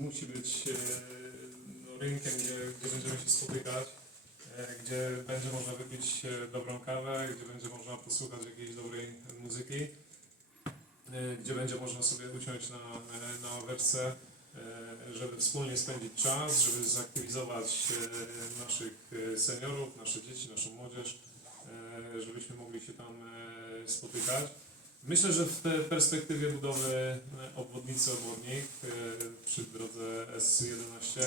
musi być e, no, rynkiem, gdzie, gdzie będziemy się spotykać, e, gdzie będzie można wypić e, dobrą kawę, gdzie będzie można posłuchać jakiejś dobrej muzyki, e, gdzie będzie można sobie usiąść na, e, na ławeczce, e, żeby wspólnie spędzić czas, żeby zaktywizować e, naszych e, seniorów, nasze dzieci, naszą młodzież, e, żebyśmy mogli się tam e, spotykać. Myślę, że w perspektywie budowy e, obwodnicy obwodnik e, przy drodze S11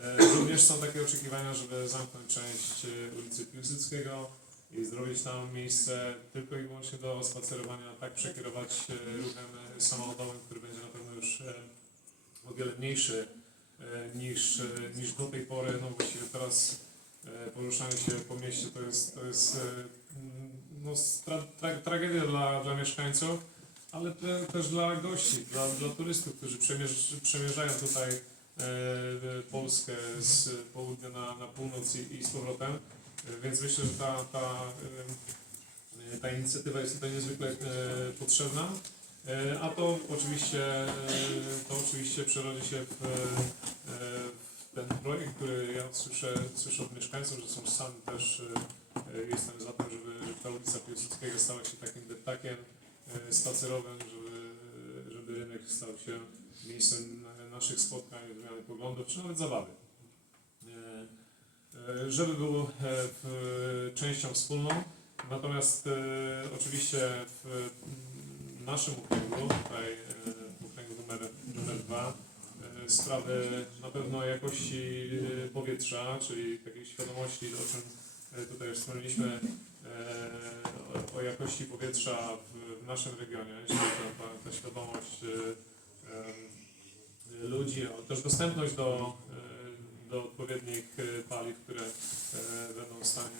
e, również są takie oczekiwania, żeby zamknąć część ulicy Piłsudskiego i zrobić tam miejsce tylko i wyłącznie do spacerowania, tak przekierować ruchem samochodowym, który będzie na pewno już o wiele mniejszy niż, niż do tej pory. No właściwie teraz poruszanie się po mieście to jest, to jest no, tra, tra, tragedia dla, dla mieszkańców, ale te, też dla gości, dla, dla turystów, którzy przemierz, przemierzają tutaj e, Polskę z południa na, na północ i, i z powrotem. E, Więc myślę, że ta, ta, e, ta inicjatywa jest tutaj niezwykle e, potrzebna. E, A to oczywiście, e, to oczywiście przerodzi się w, e, ten projekt, który ja słyszę, słyszę od mieszkańców, że są sami też e, jestem za tym, żeby, ta ulica Piłsudskiego stała się takim deptakiem e, spacerowym, żeby, żeby rynek stał się miejscem na- naszych spotkań, wymiany poglądów, czy nawet zabawy. E, e, Żeby był e, częścią wspólną, natomiast e, oczywiście w naszym okręgu, tutaj e, w okręgu numer, numer dwa, e, sprawy na pewno jakości e, powietrza, czyli takiej świadomości, o czym e, tutaj już wspomnieliśmy, e, o, o jakości powietrza w, naszym regionie, czyli ta, ta, ta świadomość e, ludzi, a też dostępność do, e, do odpowiednich e, paliw, które e, będą w stanie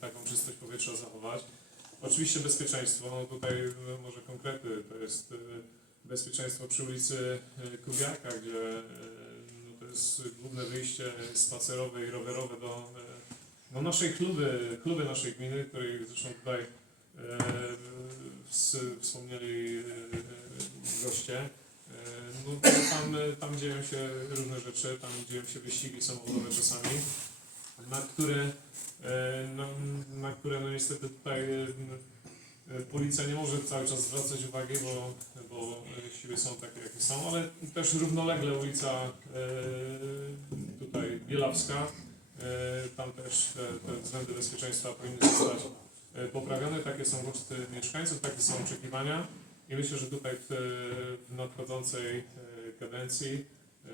taką czystość powietrza zachować. Oczywiście bezpieczeństwo, no tutaj e, może konkrety, to jest e, bezpieczeństwo przy ulicy e, Kubiaka, gdzie e, no to jest główne wyjście spacerowe i rowerowe do e, no naszej kluby, kluby naszej gminy, której zresztą tutaj e, ws- wspomnieli e, goście. E, No, tam, tam dzieją się różne rzeczy, tam dzieją się wyścigi samochodowe czasami, na które, e, no, na które no niestety tutaj e, policja nie może cały czas zwracać uwagi, bo, bo siły są takie jakie są, ale też równolegle ulica e, tutaj Bielawska, tam też te, te względy bezpieczeństwa powinny zostać e, poprawione, takie są poczty mieszkańców, takie są oczekiwania. I myślę, że tutaj w, w nadchodzącej e, kadencji e,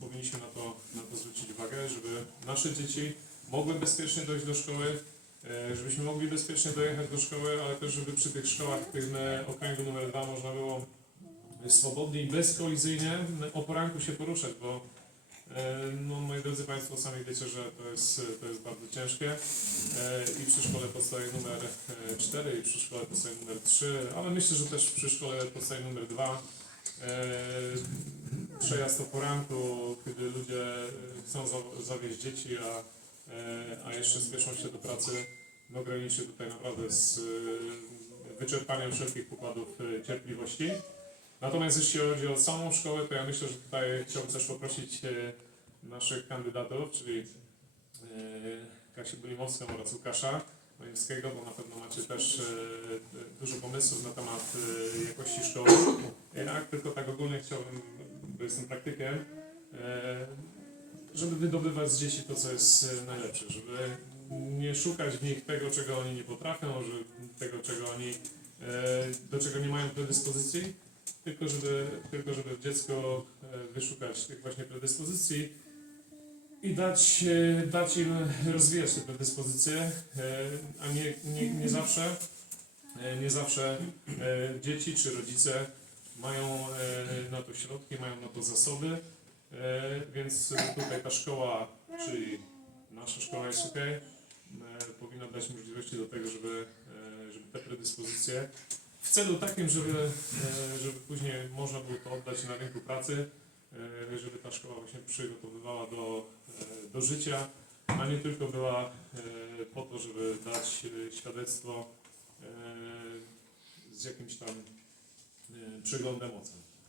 powinniśmy na to, na to zwrócić uwagę, żeby nasze dzieci mogły bezpiecznie dojść do szkoły, e, żebyśmy mogli bezpiecznie dojechać do szkoły, ale też żeby przy tych szkołach w tym e, okręgu numer dwa można było swobodnie i bezkolizyjnie o poranku się poruszać, bo e, no, moi drodzy Państwo sami wiecie, że to jest, to jest bardzo ciężkie e, i przy szkole podstawowej numer 4 i przy szkole podstawowej numer 3, ale myślę, że też przy szkole podstawowej numer 2 przejazd o poranku, kiedy ludzie e, chcą za- zawieźć dzieci, a, e, a jeszcze spieszą się do pracy, no graniczy tutaj naprawdę z e, wyczerpaniem wszelkich pokładów e, cierpliwości. Natomiast jeśli chodzi o samą szkołę, to ja myślę, że tutaj chciałbym też poprosić e, naszych kandydatów, czyli e, Kasię Bulimowską oraz Łukasza Majewskiego, bo na pewno macie też e, dużo pomysłów na temat jakości szkoły. Ja tylko tak ogólnie chciałbym, bo jestem praktykiem, żeby wydobywać z dzieci to, co jest najlepsze, żeby nie szukać w nich tego, czego oni nie potrafią, tego, czego oni, do czego nie mają predyspozycji, tylko żeby, tylko żeby dziecko e, wyszukać tych właśnie predyspozycji i dać, e, dać im rozwijać te predyspozycje, e, a nie, nie, nie zawsze, nie zawsze dzieci czy rodzice mają na to środki, mają na to zasoby, więc tutaj ta szkoła, czyli nasza szkoła jest OK, powinna dać możliwości do tego, żeby, żeby te predyspozycje celu takim, żeby, e, żeby później można było to oddać na rynku pracy, e, żeby ta szkoła właśnie przygotowywała do, e, do życia, a nie tylko była po to, żeby dać świadectwo z jakimś tam przeglądem ocen.